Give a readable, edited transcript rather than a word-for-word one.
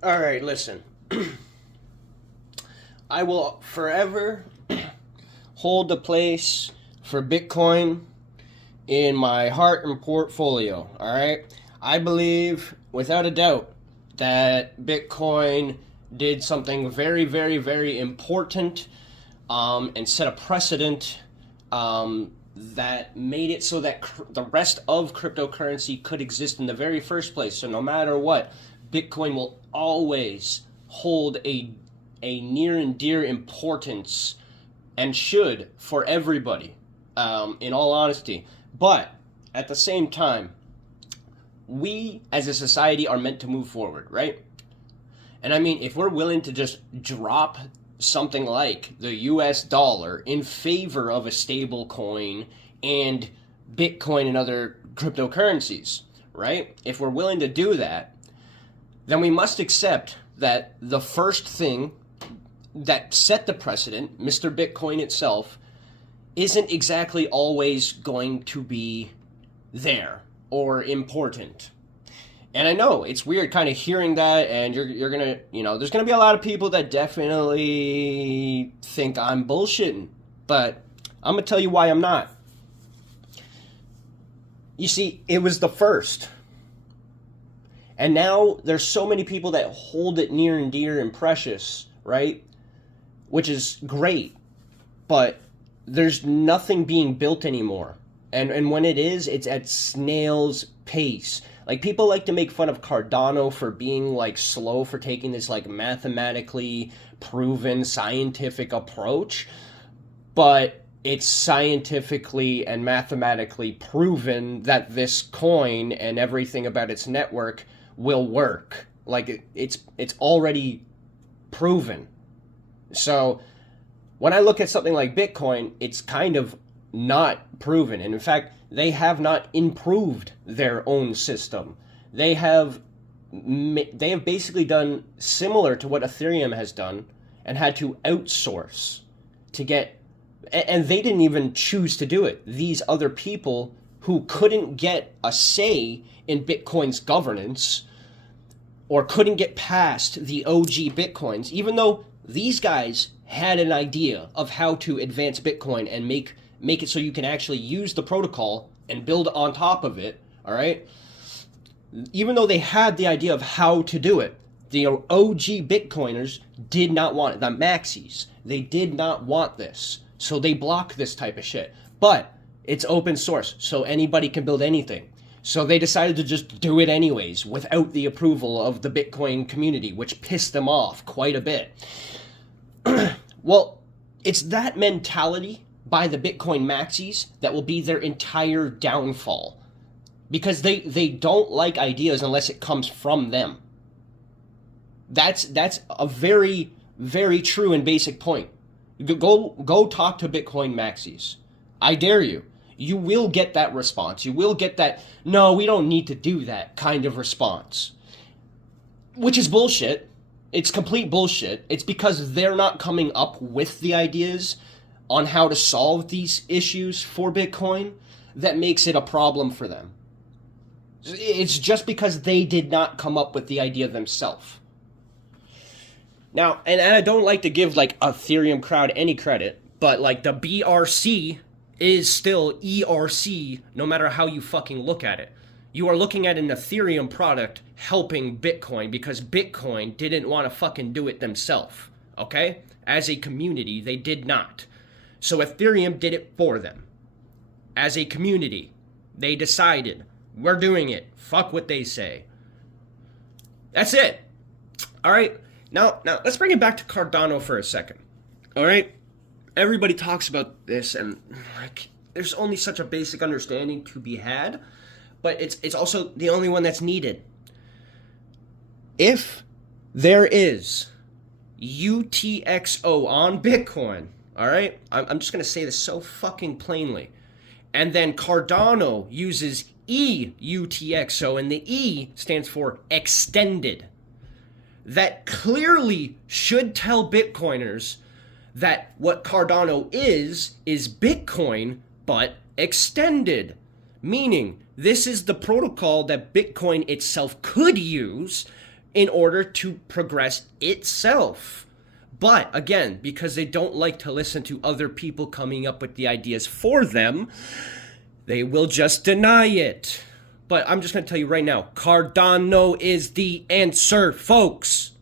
All right, listen. I will forever hold the place for Bitcoin in my heart and portfolio. All right. I believe, without a doubt, that Bitcoin did something very, very, very important, and set a precedent, that made it so that the rest of cryptocurrency could exist in the very first place. So no matter what, Bitcoin will always hold a near and dear importance, and should, for everybody, in all honesty. But at the same time, we as a society are meant to move forward, right? And I mean, if we're willing to just drop something like the US dollar in favor of a stable coin and Bitcoin and other cryptocurrencies, right? If we're willing to do that, then we must accept that the first thing that set the precedent, Mr. Bitcoin itself, isn't exactly always going to be there or important. And I know it's weird kind of hearing that, and you're gonna, there's gonna be a lot of people that definitely think I'm bullshitting, but I'm gonna tell you why I'm not. You see, it was the first. And now there's so many people that hold it near and dear and precious, right? Which is great, but there's nothing being built anymore. And when it is, it's at snail's pace. Like, people like to make fun of Cardano for being, like, slow, for taking this, like, mathematically proven scientific approach. But it's scientifically and mathematically proven that this coin and everything about its network will work. Like, it's already proven. So when I look at something like Bitcoin, it's kind of not proven. And in fact, they have not improved their own system. They have basically done similar to what Ethereum has done, and had to outsource to get, and they didn't even choose to do it. These other people who couldn't get a say in Bitcoin's governance, or couldn't get past the OG Bitcoins, even though these guys had an idea of how to advance Bitcoin and make it so you can actually use the protocol and build on top of it, all right? Even though they had the idea of how to do it, the OG Bitcoiners did not want it. The maxis, they did not want this. So they block this type of shit. But it's open source, so anybody can build anything. So they decided to just do it anyways, without the approval of the Bitcoin community, which pissed them off quite a bit. Well, it's that mentality by the Bitcoin maxis that will be their entire downfall. Because they don't like ideas unless it comes from them. That's a very, very true and basic point. Go talk to Bitcoin maxis. I dare you. You will get that response. You will get that, no, we don't need to do that kind of response. Which is bullshit. It's complete bullshit. It's because they're not coming up with the ideas on how to solve these issues for Bitcoin that makes it a problem for them. It's just because they did not come up with the idea themselves. Now, and I don't like to give, like, Ethereum crowd any credit, but, like, the BRC is still ERC no matter how you fucking look at it. You are looking at an Ethereum product helping Bitcoin because Bitcoin didn't want to fucking do it themselves, okay? As a community, they did not. So Ethereum did it for them. As a community, they decided, we're doing it. Fuck what they say. That's it. All right? Now let's bring it back to Cardano for a second. All right? Everybody talks about this, and like, there's only such a basic understanding to be had, but it's also the only one that's needed. If there is UTXO on Bitcoin, all right? I'm just going to say this so fucking plainly. And then Cardano uses EUTXO, and the E stands for extended. That clearly should tell Bitcoiners that what Cardano is Bitcoin, but extended. Meaning, this is the protocol that Bitcoin itself could use, in order to progress itself. But again, because they don't like to listen to other people coming up with the ideas for them, they will just deny it. But I'm just going to tell you right now, Cardano is the answer, folks.